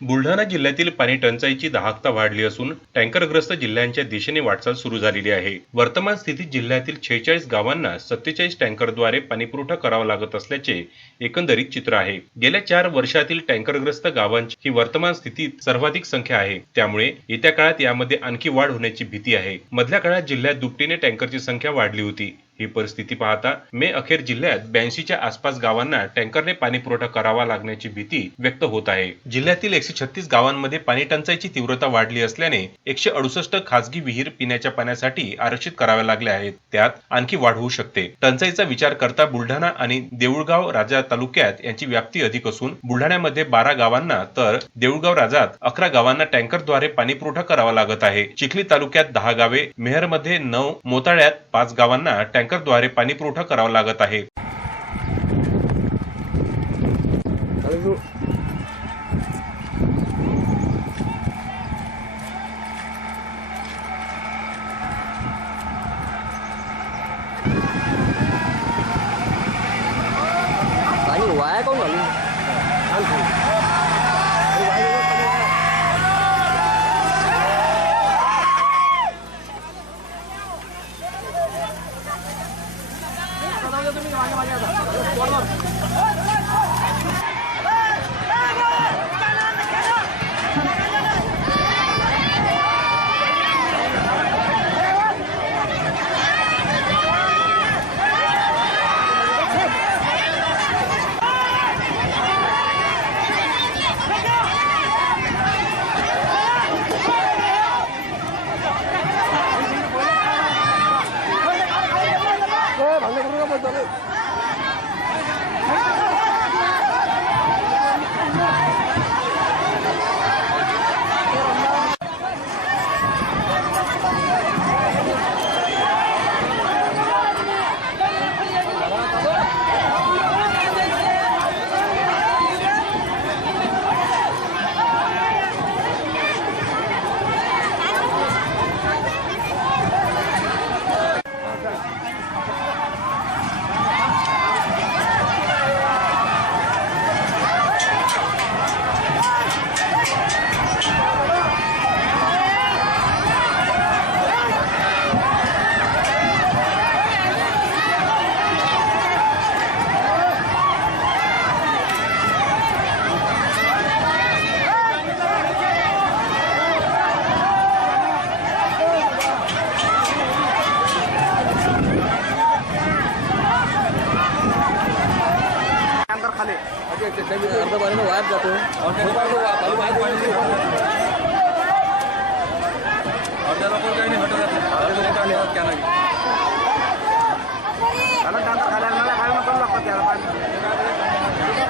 बुलढाणा जिल्ह्यातील पाणी टंचाईची दाहकता वाढली असून टँकरग्रस्त जिल्ह्यांच्या दिशेने वाटचाल सुरू झालेली आहे. वर्तमान स्थितीत जिल्ह्यातील छेचाळीस गावांना सत्तेचाळीस टँकरद्वारे पाणीपुरवठा करावा लागत असल्याचे एकंदरीत चित्र आहे. गेल्या चार वर्षातील टँकरग्रस्त गावांची ही वर्तमान स्थितीत सर्वाधिक संख्या आहे. त्यामुळे येत्या काळात यामध्ये आणखी वाढ होण्याची भीती आहे. मधल्या काळात जिल्ह्यात दुपटीने टँकरची संख्या वाढली होती. ही परिस्थिती पाहता मे अखेर जिल्ह्यात ब्याऐंशीच्या आसपास गावांना टँकरने पाणी पुरवठा करावा लागण्याची भीती व्यक्त होत आहे. जिल्ह्यातील एकशे छत्तीस गावांमध्ये पाणी टंचाईची तीव्रता वाढली असल्याने एकशे अडुसष्ट खासगी विहीर पिण्याच्या पाण्यासाठी आरक्षित कराव्या लागल्या आहेत. त्यात आणखी वाढ होऊ शकते. टंचाईचा विचार करता बुलढाणा आणि देऊळगाव राजा तालुक्यात यांची व्याप्ती अधिक असून बुलढाण्यामध्ये बारा गावांना तर देऊळगाव राजात अकरा गावांना टँकरद्वारे पाणी पुरवठा करावा लागत आहे. चिखली तालुक्यात दहा गावे मेहरमध्ये नऊ मोताळ्यात पाच गावांना टँकरद्वारे पाणी पुरवठा करावा लागत आहे. पाणी वाया काऊन তুমি घालून अर्धा पाणी वायात जातो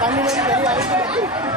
खाली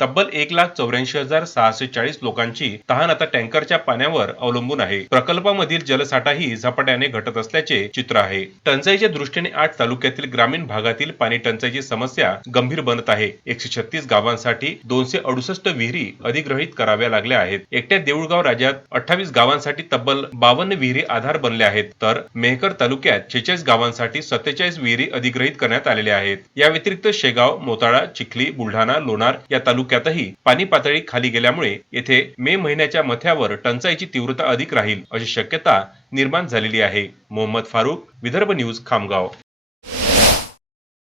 तब्बल एक लाख चौऱ्याऐंशी हजार सहाशे चाळीस लोकांची तहान आता टँकरच्या पाण्यावर अवलंबून आहे. प्रकल्पामधील जलसाठाही झपाट्याने घटत असल्याचे चित्र आहे. टंचाईच्या दृष्टीने आठ तालुक्यातील ग्रामीण भागातील पाणी टंचाईची समस्या गंभीर बनत आहे. एकशे छत्तीस गावांसाठी दोनशे अडुसष्ट विहिरी अधिग्रहित कराव्या लागल्या आहेत. एकट्या देऊळगाव राज्यात अठ्ठावीस गावांसाठी तब्बल बावन्न विहिरी आधार बनल्या आहेत. तर मेहकर तालुक्यात छेचाळीस गावांसाठी सत्तेचाळीस विहिरी अधिग्रहित करण्यात आलेल्या आहेत. या व्यतिरिक्त शेगाव मोताळा चिखली बुलढाणा लोणार या तालुक्यातही पाणी पातळी खाली गेल्यामुळे येथे मे महिन्याच्या मथ्यावर टंचाईची तीव्रता अधिक राहील अशी शक्यता निर्माण झालेली आहे. मोहम्मद फारुख विदर्भ न्यूज खामगाव.